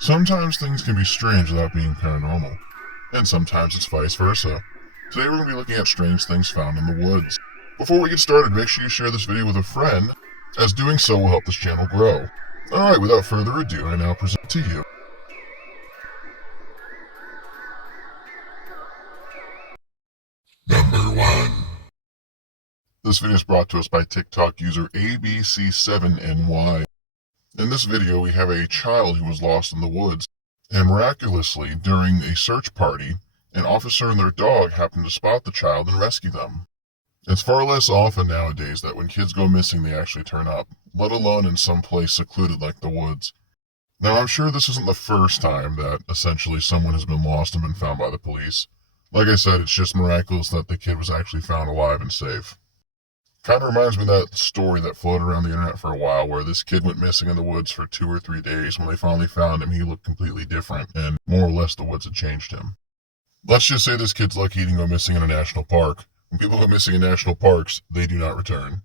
Sometimes things can be strange without being paranormal, and sometimes it's vice versa. Today we're going to be looking at strange things found in the woods. Before we get started, make sure you share this video with a friend, as doing so will help this channel grow. Alright, without further ado, I now present to you Number 1. This video is brought to us by TikTok user ABC7NY. In this video, we have a child who was lost in the woods, and miraculously, during a search party, an officer and their dog happened to spot the child and rescue them. It's far less often nowadays that when kids go missing they actually turn up, let alone in some place secluded like the woods. Now, I'm sure this isn't the first time that essentially someone has been lost and been found by the police. Like I said, it's just miraculous that the kid was actually found alive and safe. Kind of reminds me of that story that floated around the internet for a while where this kid went missing in the woods for 2 or 3 days. When they finally found him, he looked completely different, and more or less the woods had changed him. Let's just say this kid's lucky he didn't go missing in a national park. When people go missing in national parks, they do not return.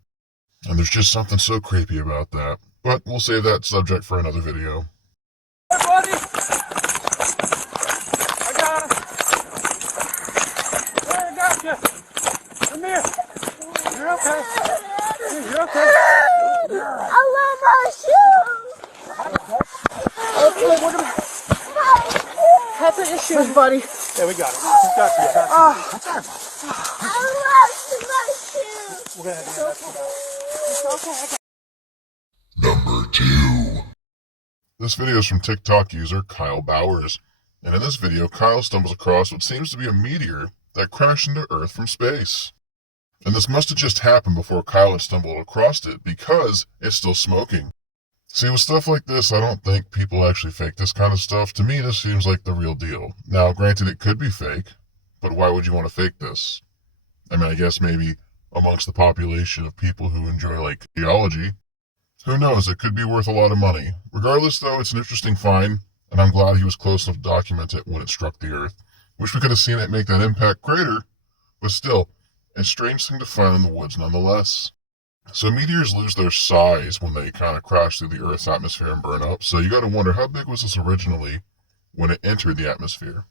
And there's just something so creepy about that. But we'll save that subject for another video. Hey, buddy! I got him! Hey, I got you! Come here! You're okay. You're okay. I love my shoes. Okay, what about... Help with your shoes, buddy. Yeah, we got it. We got you. I love my shoes. We're gonna have to do that. Okay. Number 2. This video is from TikTok user Kyle Bowers. And in this video, Kyle stumbles across what seems to be a meteor that crashed into Earth from space. And this must have just happened before Kyle had stumbled across it, because it's still smoking. See, with stuff like this, I don't think people actually fake this kind of stuff. To me, this seems like the real deal. Now, granted, it could be fake, but why would you want to fake this? I mean, I guess maybe amongst the population of people who enjoy, like, geology. Who knows, it could be worth a lot of money. Regardless, though, it's an interesting find, and I'm glad he was close enough to document it when it struck the Earth. Wish we could have seen it make that impact greater, but still, a strange thing to find in the woods nonetheless. So meteors lose their size when they kind of crash through the Earth's atmosphere and burn up, so you gotta wonder how big was this originally when it entered the atmosphere.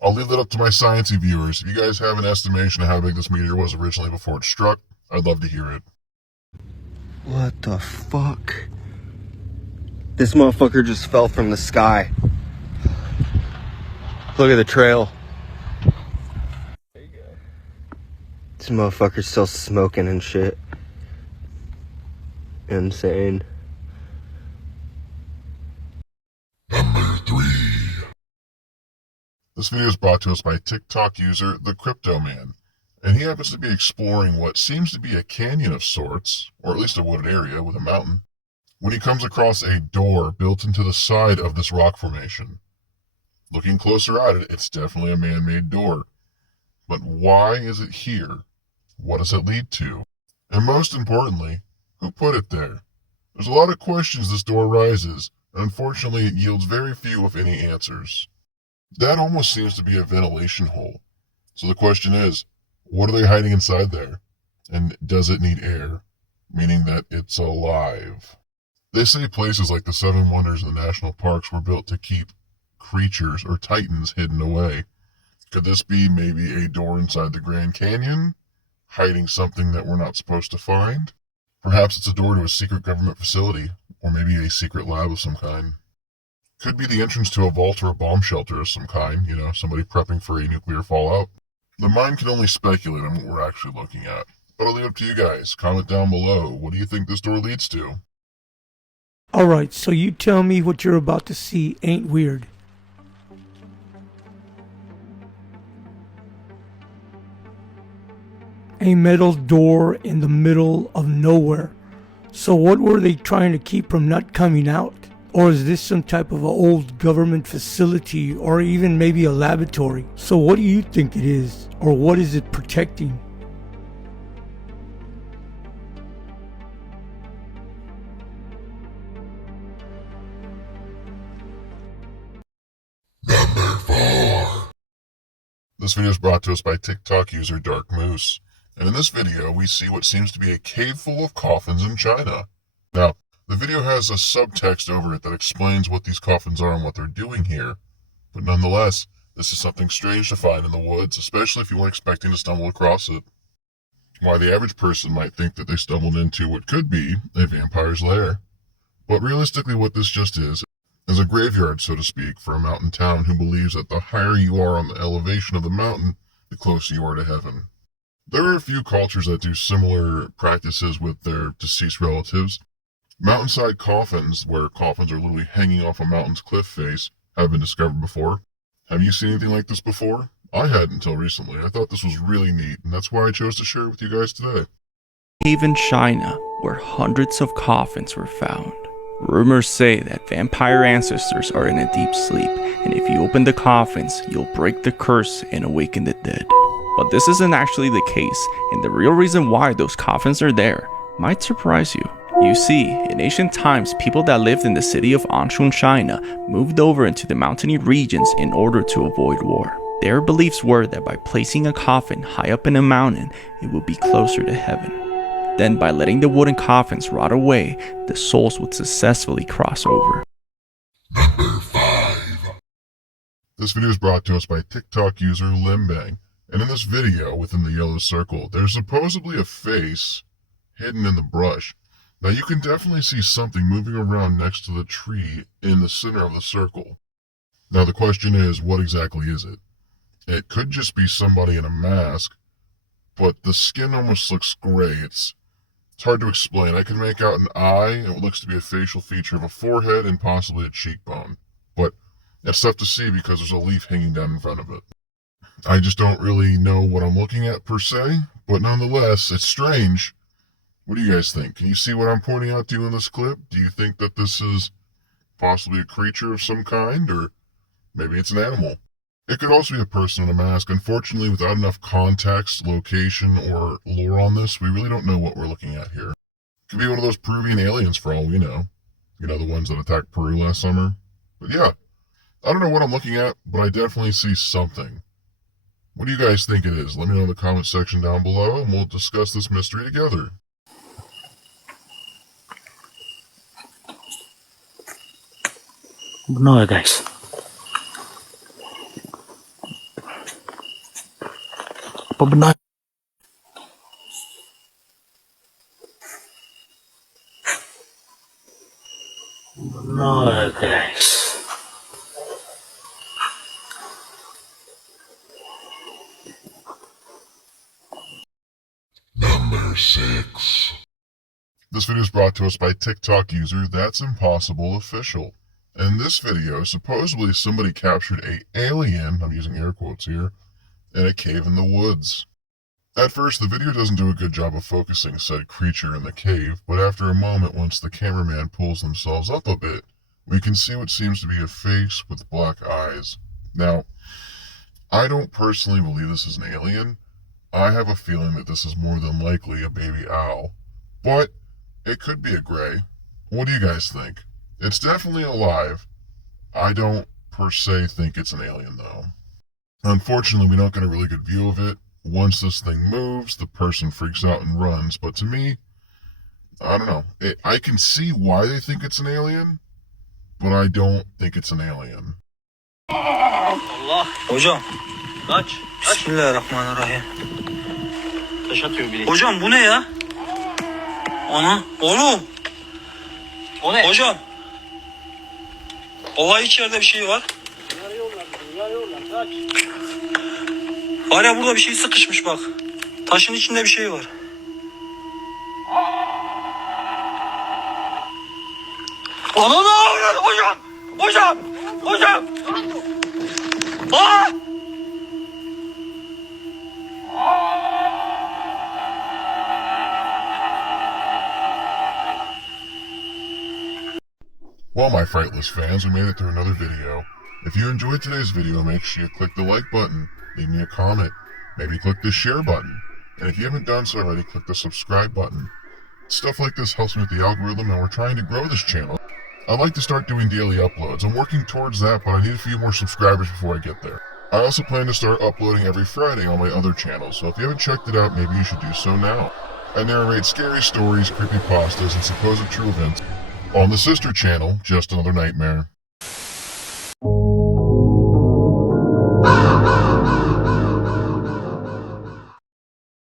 I'll leave that up to my sciencey viewers. If you guys have an estimation of how big this meteor was originally before it struck, I'd love to hear it. What the fuck? This motherfucker just fell from the sky. Look at the trail. This motherfucker's still smoking and shit. Insane. Number 3. This video is brought to us by TikTok user The Crypto Man, and he happens to be exploring what seems to be a canyon of sorts, or at least a wooded area with a mountain, when he comes across a door built into the side of this rock formation. Looking closer at it, it's definitely a man-made door. But why is it here? What does it lead to? And most importantly, who put it there? There's a lot of questions this door raises, and unfortunately it yields very few if any answers. That almost seems to be a ventilation hole. So the question is, what are they hiding inside there? And does it need air? Meaning that it's alive. They say places like the 7 Wonders in the national parks were built to keep creatures or titans hidden away. Could this be maybe a door inside the Grand Canyon, hiding something that we're not supposed to find? Perhaps it's a door to a secret government facility, or maybe a secret lab of some kind. Could be the entrance to a vault or a bomb shelter of some kind, somebody prepping for a nuclear fallout. The mind can only speculate on what we're actually looking at. But I'll leave it up to you guys. Comment down below. What do you think this door leads to? Alright, so you tell me what you're about to see ain't weird. A metal door in the middle of nowhere. So what were they trying to keep from not coming out? Or is this some type of an old government facility, or even maybe a laboratory? So what do you think it is? Or what is it protecting? Number 4. This video is brought to us by TikTok user Dark Moose. And in this video, we see what seems to be a cave full of coffins in China. Now, The video has a subtext over it that explains what these coffins are and what they're doing here. But nonetheless, this is something strange to find in the woods, especially if you weren't expecting to stumble across it. Why, the average person might think that they stumbled into what could be a vampire's lair. But realistically, what this just is a graveyard, so to speak, for a mountain town who believes that the higher you are on the elevation of the mountain, the closer you are to heaven. There are a few cultures that do similar practices with their deceased relatives. Mountainside coffins, where coffins are literally hanging off a mountain's cliff face, have been discovered before. Have you seen anything like this before? I hadn't until recently. I thought this was really neat, and that's why I chose to share it with you guys today. Cave in China, where hundreds of coffins were found. Rumors say that vampire ancestors are in a deep sleep, and if you open the coffins, you'll break the curse and awaken the dead. But this isn't actually the case, and the real reason why those coffins are there might surprise you. You see, in ancient times, people that lived in the city of Anshun, China, moved over into the mountainy regions in order to avoid war. Their beliefs were that by placing a coffin high up in a mountain, it would be closer to heaven. Then, by letting the wooden coffins rot away, the souls would successfully cross over. Number 5. This video is brought to us by TikTok user Limbang. And in this video, within the yellow circle, there's supposedly a face hidden in the brush. Now you can definitely see something moving around next to the tree in the center of the circle. Now the question is, what exactly is it? It could just be somebody in a mask, but the skin almost looks gray. It's hard to explain. I can make out an eye and what looks to be a facial feature of a forehead and possibly a cheekbone. But it's tough to see because there's a leaf hanging down in front of it. I just don't really know what I'm looking at per se, but nonetheless, it's strange. What do you guys think? Can you see what I'm pointing out to you in this clip? Do you think that this is possibly a creature of some kind, or maybe it's an animal? It could also be a person in a mask. Unfortunately, without enough context, location, or lore on this, we really don't know what we're looking at here. It could be one of those Peruvian aliens for all we know. You know, the ones that attacked Peru last summer? But yeah, I don't know what I'm looking at, but I definitely see something. What do you guys think it is? Let me know in the comment section down below, and we'll discuss this mystery together. Benar guys. Apa benar? Benar guys. Number 6. This video is brought to us by TikTok user That's Impossible Official. In this video, supposedly somebody captured a alien, I'm using air quotes here, in a cave in the woods. At first, the video doesn't do a good job of focusing said creature in the cave, but after a moment, once the cameraman pulls themselves up a bit, we can see what seems to be a face with black eyes. Now, I don't personally believe this is an alien. I have a feeling that this is more than likely a baby owl, but it could be a gray. What do you guys think? It's definitely alive. I don't per se think it's an alien though. Unfortunately, we don't get a really good view of it. Once this thing moves, the person freaks out and runs, but to me, I don't know. I can see why they think it's an alien, but I don't think it's an alien. Allah. Hocam. Kaç. Bismillahirrahmanirrahim. Taş atıyor bile. Hocam bu ne ya? Ana. Oğlum. O ne? Hocam. Vallahi içeride bir şey var. Yarıyorlar, kaç. Var ya burada bir şey sıkışmış bak. Taşın içinde bir şey var. Ananı avradı hocam. Hocam. Hocam. Aa! Well, my Frightless fans, we made it through another video. If you enjoyed today's video, make sure you click the like button, leave me a comment, maybe click the share button, and if you haven't done so already, click the subscribe button. Stuff like this helps me with the algorithm, and we're trying to grow this channel. I'd like to start doing daily uploads. I'm working towards that, but I need a few more subscribers before I get there. I also plan to start uploading every Friday on my other channels, so if you haven't checked it out, maybe you should do so now. I narrate scary stories, creepypastas, and supposed true events On the sister channel, Just Another Nightmare,